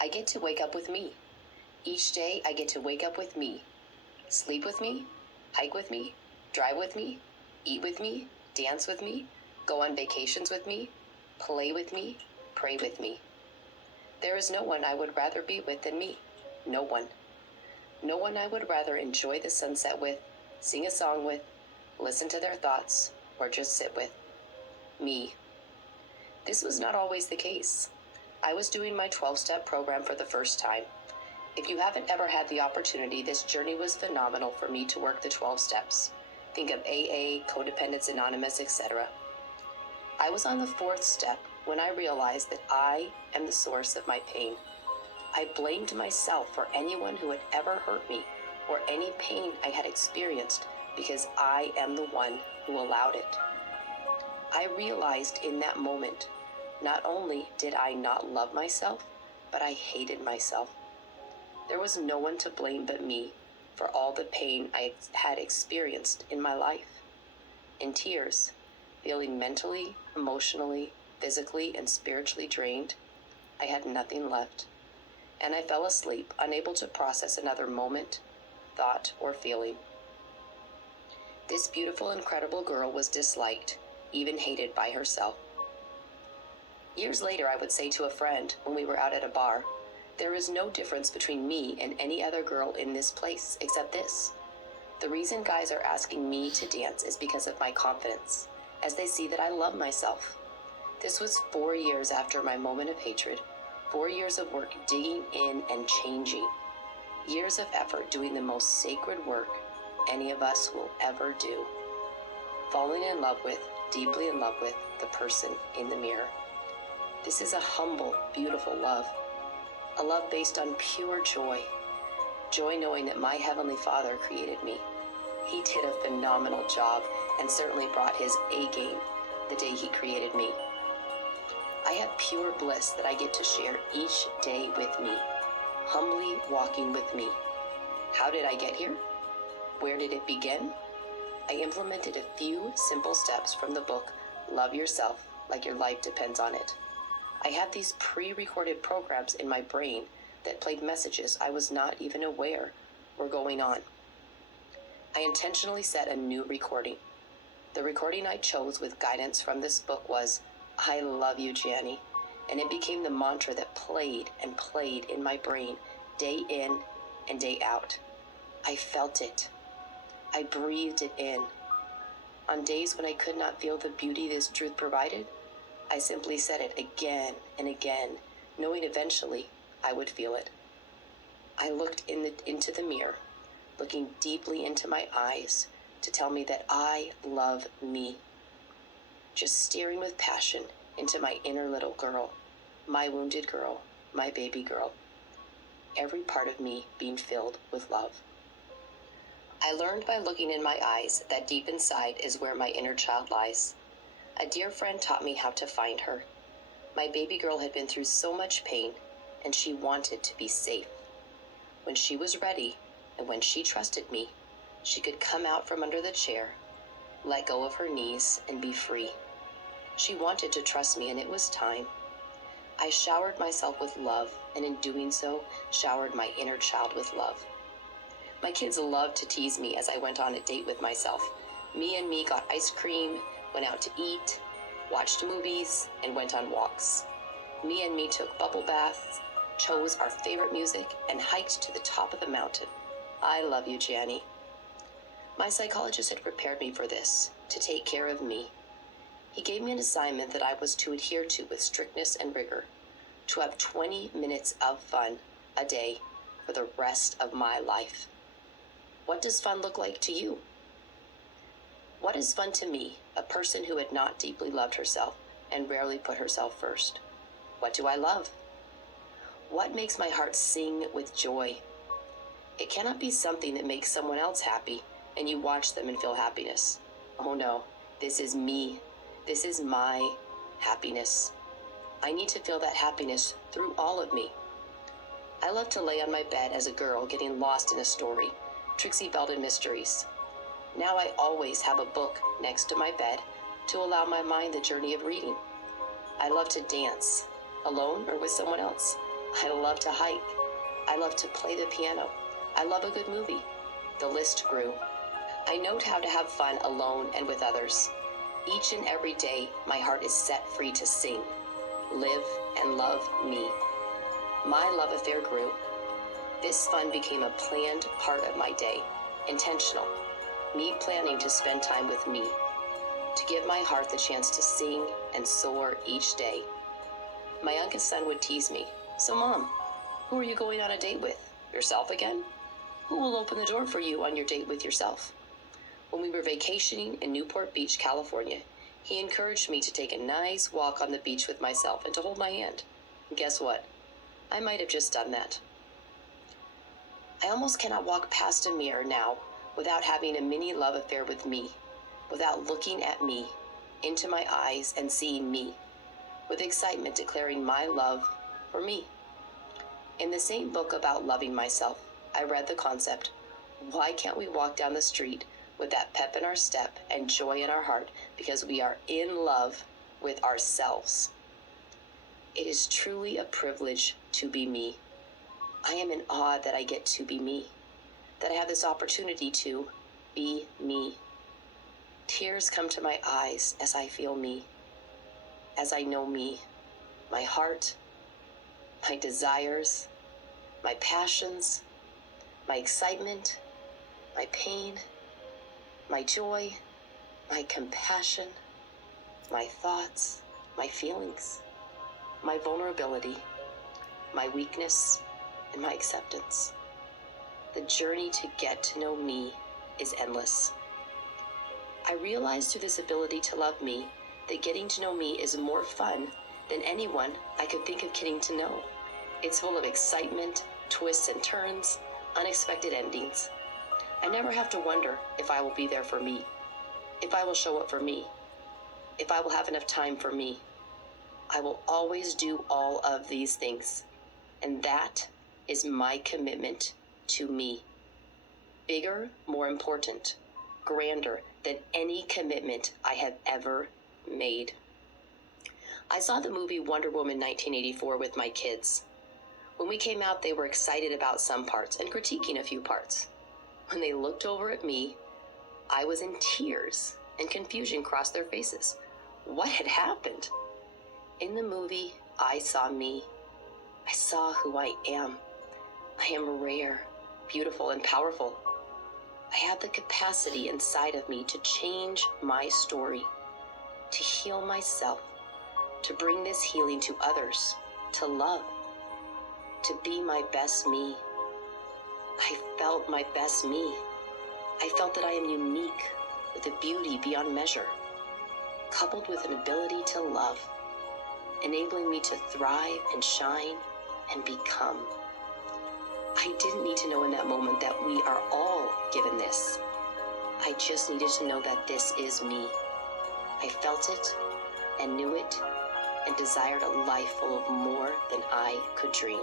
I get to wake up with me. Each day I get to wake up with me. Sleep with me, hike with me, drive with me, eat with me, dance with me, go on vacations with me, play with me, pray with me. There is no one I would rather be with than me. No one. No one I would rather enjoy the sunset with, sing a song with, listen to their thoughts, or just sit with. Me. This was not always the case. I was doing my 12-step program for the first time. If you haven't ever had the opportunity, this journey was phenomenal for me to work the 12 steps. Think of AA, Codependence Anonymous, etc. I was on the 4th step when I realized that I am the source of my pain. I blamed myself for anyone who had ever hurt me or any pain I had experienced because I am the one who allowed it. I realized in that moment, not only did I not love myself, but I hated myself. There was no one to blame but me for all the pain I had experienced in my life. In tears, feeling mentally, emotionally, physically, and spiritually drained, I had nothing left, and I fell asleep, unable to process another moment, thought, or feeling. This beautiful, incredible girl was disliked, even hated by herself. Years later, I would say to a friend when we were out at a bar, "There is no difference between me and any other girl in this place except this. The reason guys are asking me to dance is because of my confidence, as they see that I love myself." This was 4 years after my moment of hatred, 4 years of work digging in and changing, years of effort doing the most sacred work any of us will ever do. Falling in love with, deeply in love with, the person in the mirror. This is a humble, beautiful love. A love based on pure joy. Joy knowing that my Heavenly Father created me. He did a phenomenal job and certainly brought his A game the day he created me. I have pure bliss that I get to share each day with me, humbly walking with me. How did I get here? Where did it begin? I implemented a few simple steps from the book, Love Yourself Like Your Life Depends on It. I had these pre-recorded programs in my brain that played messages I was not even aware were going on. I intentionally set a new recording. The recording I chose with guidance from this book was, "I love you, Janny," and it became the mantra that played and played in my brain day in and day out. I felt it. I breathed it in. On days when I could not feel the beauty this truth provided, I simply said it again and again, knowing eventually I would feel it. I looked into the mirror, looking deeply into my eyes to tell me that I love me. Just staring with passion into my inner little girl, my wounded girl, my baby girl. Every part of me being filled with love. I learned by looking in my eyes that deep inside is where my inner child lies. A dear friend taught me how to find her. My baby girl had been through so much pain, and she wanted to be safe. When she was ready, and when she trusted me, she could come out from under the chair, let go of her knees, and be free. She wanted to trust me, and it was time. I showered myself with love, and in doing so, showered my inner child with love. My kids loved to tease me as I went on a date with myself. Me got ice cream, went out to eat, watched movies, and went on walks. Me took bubble baths, chose our favorite music, and hiked to the top of the mountain. I love you, Janny. My psychologist had prepared me for this, to take care of me. He gave me an assignment that I was to adhere to with strictness and rigor, to have 20 minutes of fun a day for the rest of my life. What does fun look like to you? What is fun to me, a person who had not deeply loved herself and rarely put herself first? What do I love? What makes my heart sing with joy? It cannot be something that makes someone else happy and you watch them and feel happiness. Oh no, this is me. This is my happiness. I need to feel that happiness through all of me. I love to lay on my bed as a girl getting lost in a story, Trixie Belden mysteries. Now I always have a book next to my bed to allow my mind the journey of reading. I love to dance, alone or with someone else. I love to hike. I love to play the piano. I love a good movie. The list grew. I note how to have fun alone and with others. Each and every day, my heart is set free to sing, live, and love me. My love affair grew. This fun became a planned part of my day, intentional. Me planning to spend time with me, to give my heart the chance to sing and soar each day. My youngest son would tease me. So, Mom, who are you going on a date with? Yourself again? Who will open the door for you on your date with yourself? When we were vacationing in Newport Beach, California, he encouraged me to take a nice walk on the beach with myself and to hold my hand. And guess what? I might have just done that. I almost cannot walk past a mirror now without having a mini love affair with me, without looking at me, into my eyes and seeing me, with excitement declaring my love for me. In the same book about loving myself, I read the concept, why can't we walk down the street with that pep in our step and joy in our heart because we are in love with ourselves? It is truly a privilege to be me. I am in awe that I get to be me, that I have this opportunity to be me. Tears come to my eyes as I feel me, as I know me, my heart, my desires, my passions, my excitement, my pain, my joy, my compassion, my thoughts, my feelings, my vulnerability, my weakness, and my acceptance. The journey to get to know me is endless. I realized through this ability to love me that getting to know me is more fun than anyone I could think of getting to know. It's full of excitement, twists and turns, unexpected endings. I never have to wonder if I will be there for me, if I will show up for me, if I will have enough time for me. I will always do all of these things, and that is my commitment to me. Bigger, more important, grander than any commitment I have ever made. I saw the movie Wonder Woman 1984 with my kids. When we came out, they were excited about some parts and critiquing a few parts. When they looked over at me, I was in tears and confusion crossed their faces. What had happened? In the movie, I saw me. I saw who I am. I am rare, beautiful, and powerful. I have the capacity inside of me to change my story, to heal myself, to bring this healing to others, to love, to be my best me. I felt my best me. I felt that I am unique, with a beauty beyond measure, coupled with an ability to love, enabling me to thrive and shine and become. I didn't need to know in that moment that we are all given this. I just needed to know that this is me. I felt it and knew it and desired a life full of more than I could dream.